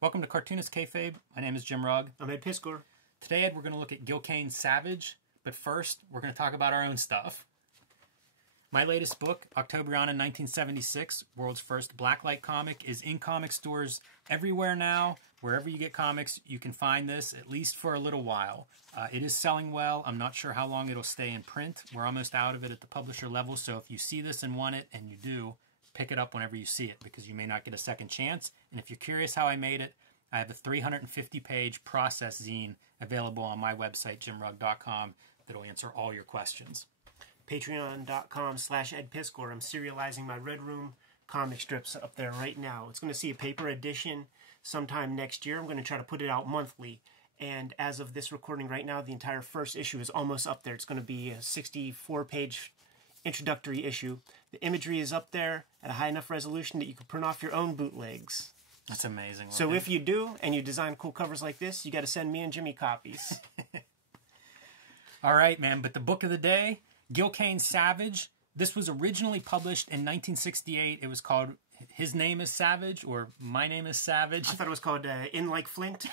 Welcome to Cartoonist Kayfabe. My name is Jim Rugg. I'm Ed Piskor. Today, Ed, we're going to look at Gil Kane Savage, but first, we're going to talk about our own stuff. My latest book, Octobriana 1976, world's first blacklight comic, is in comic stores everywhere now. Wherever you get comics, you can find this, at least for a little while. It is selling well. I'm not sure how long it'll stay in print. We're almost out of it at the publisher level, so if you see this and want it, and you do, pick it up whenever you see it, because you may not get a second chance. And if you're curious how I made it, I have a 350-page process zine available on my website, jimrugg.com, that'll answer all your questions. Patreon.com/EdPiskor. I'm serializing my Red Room comic strips up there right now. It's going to see a paper edition sometime next year. I'm going to try to put it out monthly. And as of this recording right now, the entire first issue is almost up there. It's going to be a 64-page introductory issue. The imagery is up there at a high enough resolution that you can print off your own bootlegs. That's amazing. So if you do, and you design cool covers like this, you got to send me and Jimmy copies. All right, man. But the book of the day, Gil Kane Savage. This was originally published in 1968. It was called His Name is Savage, or My Name is Savage. I thought it was called In Like Flint.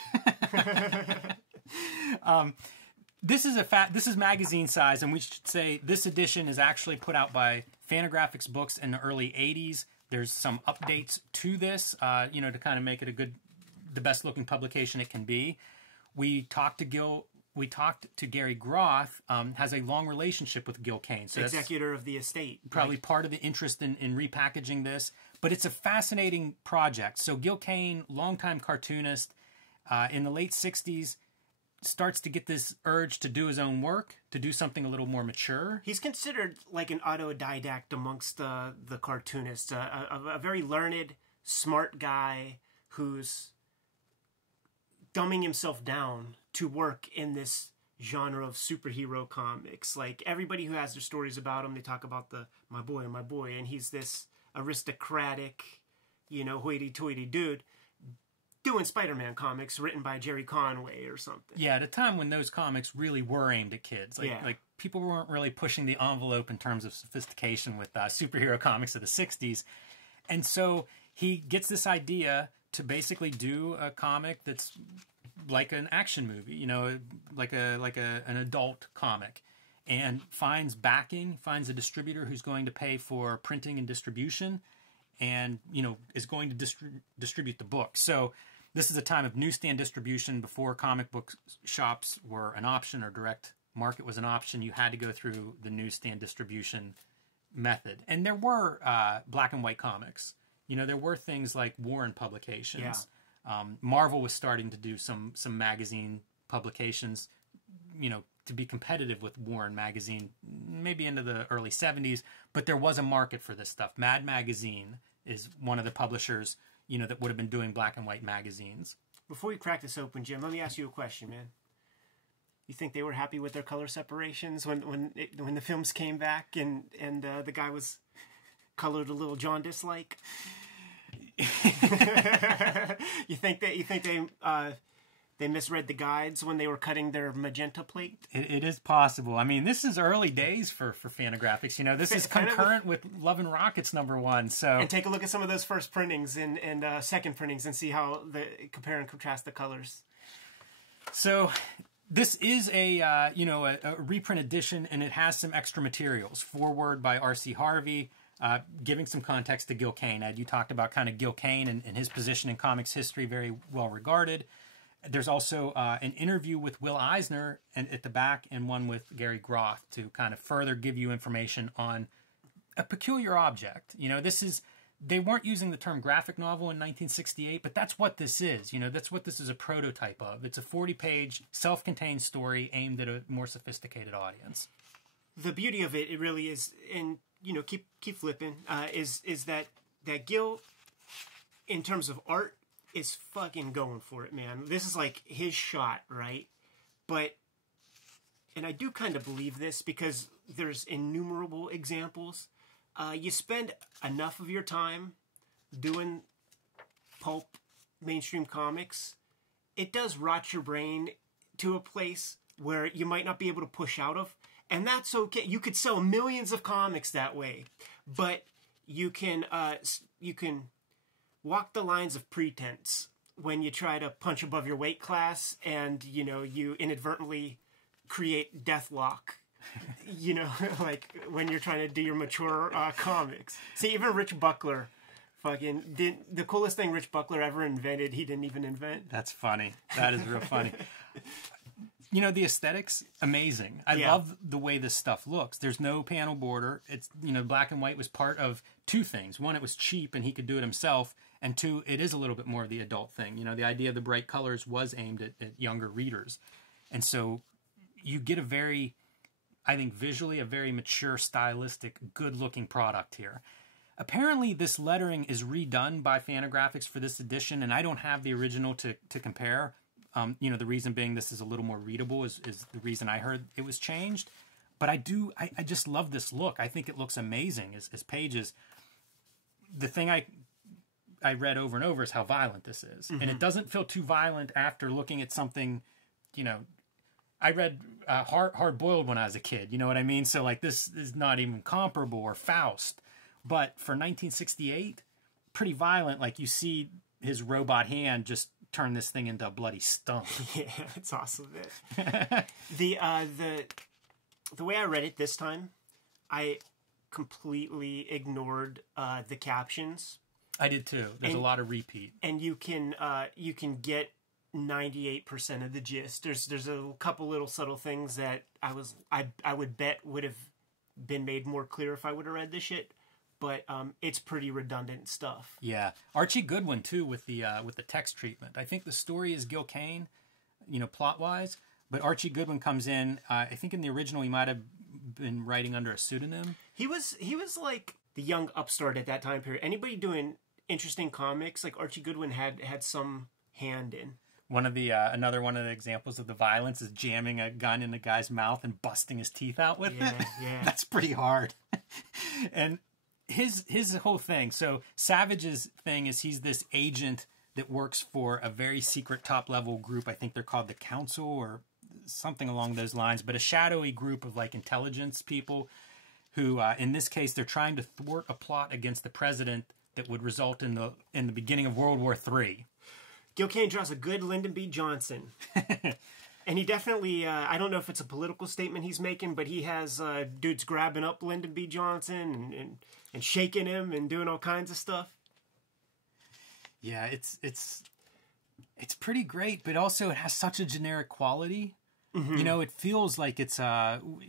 This is magazine size, and we should say this edition is actually put out by Fantagraphics Books in the early 80s. There's some updates to this, to kind of make it the best looking publication it can be. We talked to Gary Groth, has a long relationship with Gil Kane. So executor of the estate. Probably part of the interest in repackaging this. But it's a fascinating project. So Gil Kane, longtime cartoonist, in the late 60s, starts to get this urge to do his own work, to do something a little more mature. He's considered like an autodidact amongst the cartoonists, a very learned, smart guy who's dumbing himself down to work in this genre of superhero comics. Like everybody who has their stories about him, they talk about my boy, and he's this aristocratic, hoity-toity dude doing Spider-Man comics written by Jerry Conway or something. Yeah, at a time when those comics really were aimed at kids. Like people weren't really pushing the envelope in terms of sophistication with superhero comics of the 60s. And so he gets this idea to basically do a comic that's like an action movie, like an adult comic, and finds a distributor who's going to pay for printing and distribution, and is going to distribute the book. So this is a time of newsstand distribution. Before comic book shops were an option, or direct market was an option, you had to go through the newsstand distribution method. And there were black and white comics. There were things like Warren Publications. Yeah. Marvel was starting to do some magazine publications, to be competitive with Warren Magazine, maybe into the early 70s. But there was a market for this stuff. Mad Magazine is one of the publishers, that would have been doing black and white magazines. Before we crack this open, Jim, let me ask you a question, man. You think they were happy with their color separations when the films came back and the guy was colored a little jaundice-like? You think they misread the guides when they were cutting their magenta plate? It is possible. I mean, this is early days for Fantagraphics. This is concurrent with Love and Rockets #1. So, and take a look at some of those first printings and second printings and see how compare and contrast the colors. So this is a reprint edition, and it has some extra materials. Foreword by R.C. Harvey, giving some context to Gil Kane. Ed, you talked about kind of Gil Kane and his position in comics history, very well regarded. There's also an interview with Will Eisner at the back, and one with Gary Groth to kind of further give you information on a peculiar object. They weren't using the term graphic novel in 1968, but that's what this is. That's what this is a prototype of. It's a 40-page self-contained story aimed at a more sophisticated audience. The beauty of it really is, and keep flipping, is that Gil, in terms of art, is fucking going for it, man. This is like his shot, right? And I do kind of believe this because there's innumerable examples. You spend enough of your time doing pulp mainstream comics, it does rot your brain to a place where you might not be able to push out of. And that's okay. You could sell millions of comics that way, but you can walk the lines of pretense when you try to punch above your weight class and, you know, you inadvertently create Deathlock. You know, like when you're trying to do your mature comics. See, even Rich Buckler fucking didn't. The coolest thing Rich Buckler ever invented, he didn't even invent. That's funny. That is real funny. You know, the aesthetics, amazing. I love the way this stuff looks. There's no panel border. It's, you know, black and white was part of two things. One, it was cheap and he could do it himself. And two, it is a little bit more of the adult thing. You know, the idea of the bright colors was aimed at younger readers. And so you get a very, I think visually, a very mature, stylistic, good-looking product here. Apparently, this lettering is redone by Fantagraphics for this edition, and I don't have the original to compare. You know, the reason being this is a little more readable is the reason I heard it was changed. But I just love this look. I think it looks amazing as pages. The thing I read over and over is how violent this is. Mm-hmm. And it doesn't feel too violent after looking at something, you know, I read Hard Boiled when I was a kid, you know what I mean? So, like, this is not even comparable, or Faust. But for 1968, pretty violent. Like, you see his robot hand just turn this thing into a bloody stump. Yeah, it's awesome. The way I read it this time, I completely ignored the captions. I did too. There's a lot of repeat. And you can get 98% of the gist. There's a couple little subtle things that I would bet would have been made more clear if I would have read this shit. But it's pretty redundant stuff. Yeah, Archie Goodwin too with the text treatment. I think the story is Gil Kane, you know, plot wise. But Archie Goodwin comes in. I think in the original he might have been writing under a pseudonym. He was like the young upstart at that time period. Anybody doing interesting comics like Archie Goodwin had some hand in. One of the another one of the examples of the violence is jamming a gun in the guy's mouth and busting his teeth out with it. Yeah, that's pretty hard. And his whole thing. So Savage's thing is he's this agent that works for a very secret top level group. I think they're called the Council or something along those lines. But a shadowy group of like intelligence people who, in this case, they're trying to thwart a plot against the president that would result in the beginning of World War III. Gil Kane draws a good Lyndon B. Johnson. And he definitely, I don't know if it's a political statement he's making, but he has dudes grabbing up Lyndon B. Johnson and shaking him and doing all kinds of stuff. Yeah, it's pretty great, but also it has such a generic quality. Mm-hmm. You know, it feels like it's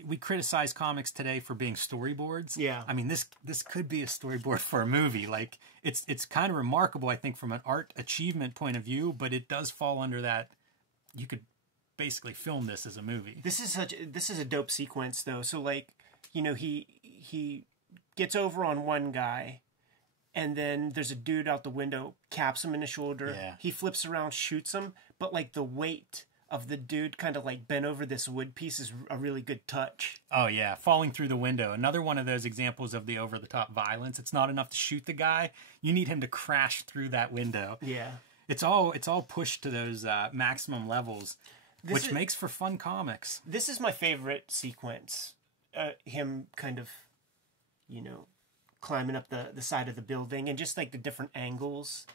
we criticize comics today for being storyboards. Yeah. I mean, this could be a storyboard for a movie. Like it's kind of remarkable, I think, from an art achievement point of view, but it does fall under that you could basically film this as a movie. This is a dope sequence though. So like, you know, he gets over on one guy and then there's a dude out the window, caps him in the shoulder. Yeah. He flips around, shoots him, but like the weight of the dude kind of like bent over this wood piece is a really good touch. Oh yeah, falling through the window. Another one of those examples of the over-the-top violence. It's not enough to shoot the guy. You need him to crash through that window. Yeah. It's all pushed to those maximum levels, which makes for fun comics. This is my favorite sequence. Him kind of, you know, climbing up the side of the building and just like the different angles.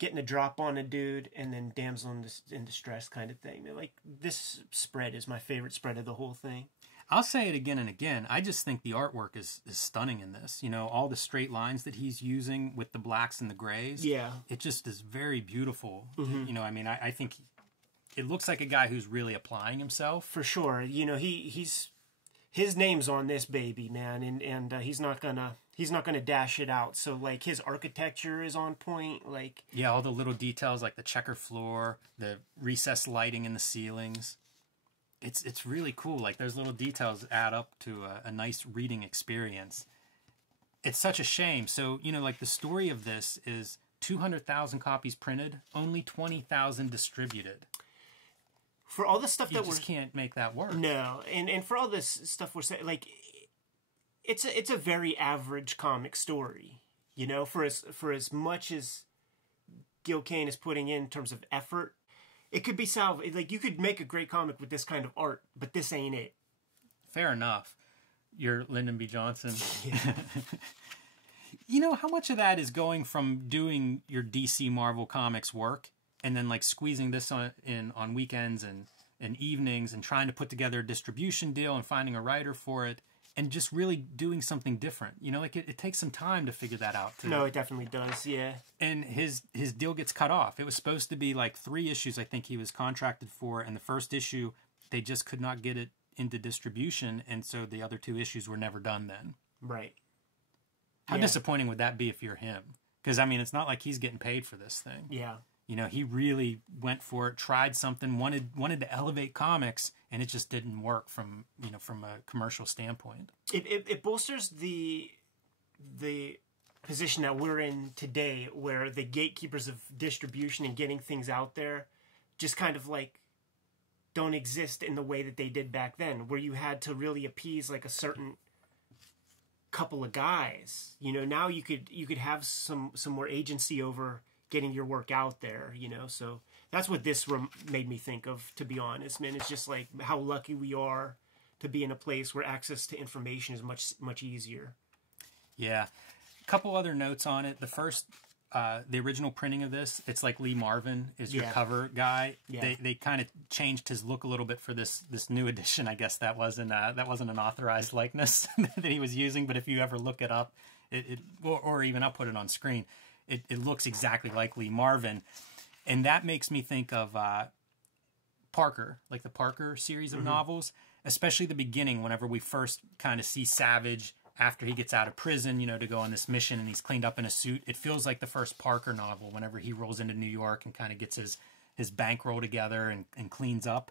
Getting a drop on a dude and then damsel in distress kind of thing. Like, this spread is my favorite spread of the whole thing. I'll say it again and again. I just think the artwork is stunning in this. You know, all the straight lines that he's using with the blacks and the grays. Yeah. It just is very beautiful. Mm-hmm. You know, I mean, I think it looks like a guy who's really applying himself. For sure. You know, his name's on this baby, man, and he's not gonna dash it out. So like his architecture is on point. Like, yeah, all the little details like the checker floor, the recessed lighting in the ceilings. It's really cool. Like those little details add up to a nice reading experience. It's such a shame. So, you know, like the story of this is 200,000 copies printed, only 20,000 distributed. For all the stuff you just can't make that work. No, and for all this stuff we're saying, like, it's a very average comic story, you know. For as much as Gil Kane is putting in terms of effort, it could be salvaged. Like, you could make a great comic with this kind of art, but this ain't it. Fair enough. You're Lyndon B. Johnson. Yeah. You know, how much of that is going from doing your DC Marvel Comics work and then like squeezing this on weekends and evenings and trying to put together a distribution deal and finding a writer for it and just really doing something different. You know, like it takes some time to figure that out too. No, it definitely does, yeah. And his deal gets cut off. It was supposed to be like 3 issues I think he was contracted for, and the first issue they just could not get it into distribution, and so the other 2 issues were never done then. Right. How disappointing would that be if you're him? Because, I mean, it's not like he's getting paid for this thing. Yeah. You know, he really went for it, tried something, wanted to elevate comics, and it just didn't work from a commercial standpoint. It bolsters the position that we're in today, where the gatekeepers of distribution and getting things out there just kind of like don't exist in the way that they did back then, where you had to really appease like a certain couple of guys. You know, now you could have some more agency over getting your work out there, you know. So that's what this made me think of, to be honest, man. It's just like how lucky we are to be in a place where access to information is much easier. Yeah. A couple other notes on it. The first, the original printing of this, it's like Lee Marvin is your cover guy. Yeah. They kind of changed his look a little bit for this new edition. I guess that wasn't an authorized likeness that he was using, but if you ever look it up, or even I'll put it on screen, it looks exactly like Lee Marvin. And that makes me think of Parker, like the Parker series of novels, especially the beginning, whenever we first kind of see Savage after he gets out of prison, you know, to go on this mission and he's cleaned up in a suit. It feels like the first Parker novel whenever he rolls into New York and kind of gets his bankroll together and cleans up.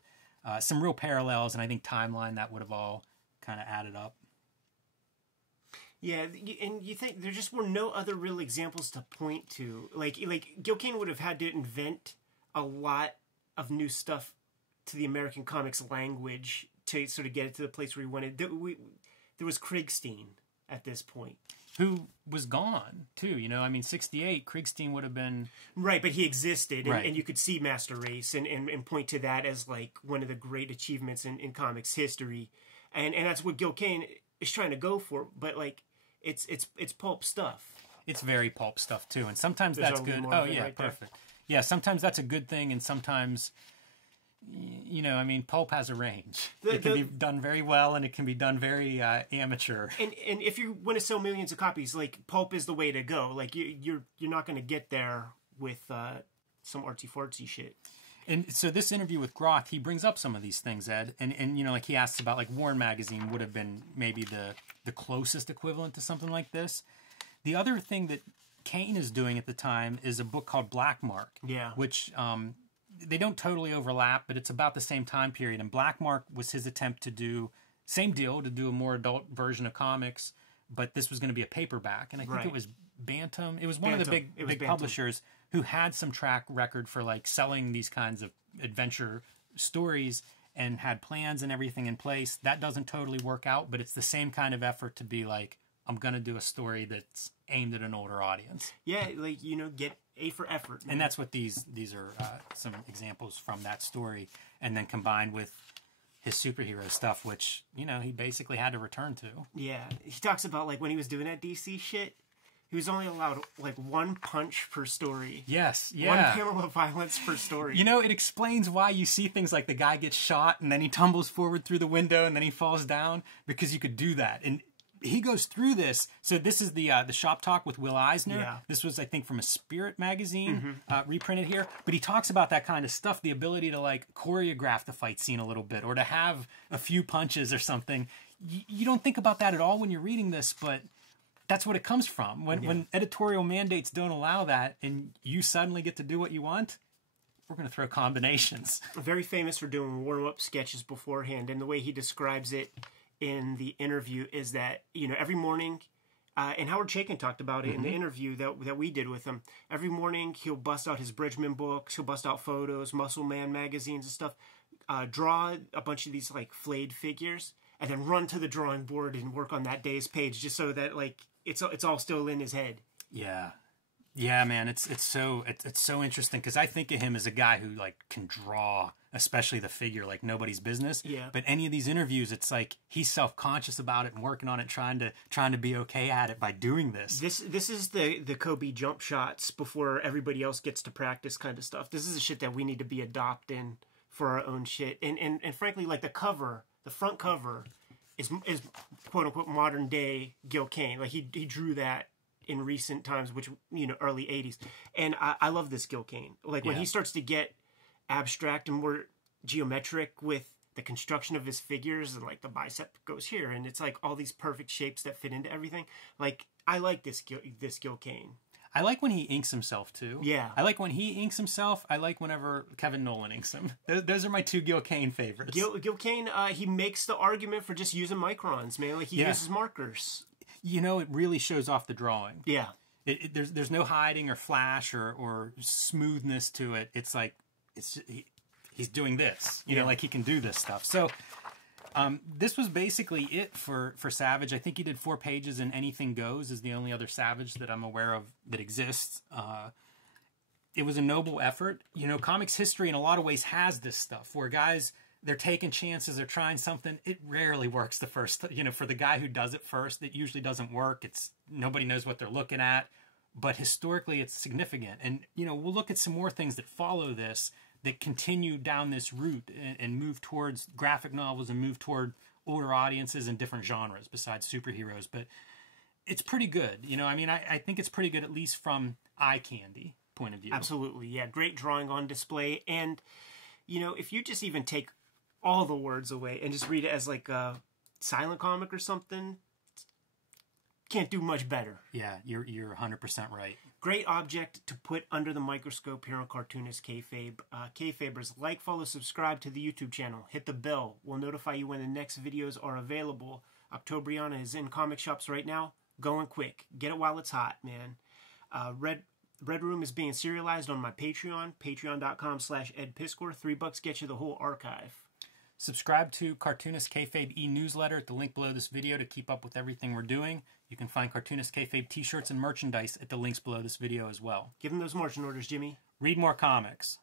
Some real parallels, and I think timeline that would have all kind of added up. Yeah, and you think there just were no other real examples to point to. Like Gil Kane would have had to invent a lot of new stuff to the American comics language to sort of get it to the place where he wanted. There was Krigstein at this point, who was gone too. You know, I mean, 68, Krigstein would have been right, but he existed, and you could see Master Race and point to that as like one of the great achievements in comics history, and that's what Gil Kane is trying to go for. But like, it's pulp stuff. It's very pulp stuff too, and sometimes that's good. Oh yeah, right, perfect. There. Yeah, sometimes that's a good thing, and sometimes, you know, I mean, pulp has a range. It can be done very well, and it can be done very amateur. And if you want to sell millions of copies, like, pulp is the way to go. Like, you're not going to get there with some artsy-fartsy shit. And so this interview with Groth, he brings up some of these things, Ed. And you know, like, he asks about, like, Warren Magazine would have been maybe the closest equivalent to something like this. The other thing that Kane is doing at the time is a book called Black Mark. Yeah. Which they don't totally overlap, but it's about the same time period. And Black Mark was his attempt to do same deal, to do a more adult version of comics, but this was going to be a paperback. And I think it was Bantam. It was one of the big publishers who had some track record for like selling these kinds of adventure stories and had plans and everything in place. That doesn't totally work out, but it's the same kind of effort to be like, I'm going to do a story that's aimed at an older audience. Yeah, like, you know, get A for effort. Man. And that's what these are some examples from that story. And then combined with his superhero stuff, which, you know, he basically had to return to. Yeah. He talks about, like, when he was doing that DC shit, he was only allowed, like, one punch per story. Yes, yeah. One panel of violence per story. You know, it explains why you see things like the guy gets shot and then he tumbles forward through the window and then he falls down, because you could do that. And he goes through this. So this is the Shop Talk with Will Eisner. Yeah. This was, I think, from a Spirit magazine, reprinted here. But he talks about that kind of stuff, the ability to, like, choreograph the fight scene a little bit or to have a few punches or something. You don't think about that at all when you're reading this, but that's what it comes from. When editorial mandates don't allow that and you suddenly get to do what you want, we're going to throw combinations. Very famous for doing warm-up sketches beforehand, and the way he describes it in the interview is that, you know, every morning, and Howard Chaykin talked about it in the interview that we did with him, every morning he'll bust out his Bridgman books, he'll bust out photos, Muscle Man magazines and stuff, draw a bunch of these, like, flayed figures, and then run to the drawing board and work on that day's page, just so that, like, it's all still in his head. Yeah. Yeah, man, it's so interesting, because I think of him as a guy who, like, can draw especially the figure, like nobody's business. Yeah. But any of these interviews, it's like he's self-conscious about it and working on it, trying to be okay at it by doing this. This is the Kobe jump shots before everybody else gets to practice kind of stuff. This is the shit that we need to be adopting for our own shit. And frankly, like the front cover is quote unquote modern day Gil Kane. Like he drew that in recent times, which, early 80s. And I love this Gil Kane. Like when he starts to get abstract and more geometric with the construction of his figures, and like the bicep goes here, and it's like all these perfect shapes that fit into everything. Like I like this Gil Kane. I like when he inks himself too. Yeah. I like when he inks himself. I like whenever Kevin Nolan inks him. Those are my two Gil Kane favorites. Gil Kane, he makes the argument for just using microns, man. Like he uses markers. It really shows off the drawing. Yeah. There's no hiding or flash or smoothness to it. It's like he's doing this. Like he can do this stuff. So this was basically it for Savage. I think he did 4 pages, and Anything Goes is the only other Savage that I'm aware of that exists. It was a noble effort. Comics history in a lot of ways has this stuff where guys, they're taking chances, they're trying something. It rarely works the first, for the guy who does it first, it usually doesn't work. Nobody knows what they're looking at, but historically it's significant. And, we'll look at some more things that follow this, that continue down this route and move towards graphic novels and move toward older audiences and different genres besides superheroes. But it's pretty good. I think it's pretty good, at least from eye candy point of view. Absolutely. Yeah. Great drawing on display. And, if you just even take all the words away and just read it as like a silent comic or something, can't do much better. Yeah, you're 100% right. Great object to put under the microscope here on Cartoonist Kayfabe. Kayfabers, like, follow, subscribe to the YouTube channel. Hit the bell. We'll notify you when the next videos are available. Octobriana is in comic shops right now. Going quick. Get it while it's hot, man. Red Room is being serialized on my Patreon. Patreon.com/EdPiskor. $3 gets you the whole archive. Subscribe to Cartoonist Kayfabe e-newsletter at the link below this video to keep up with everything we're doing. You can find Cartoonist Kayfabe t-shirts and merchandise at the links below this video as well. Give them those marching orders, Jimmy. Read more comics.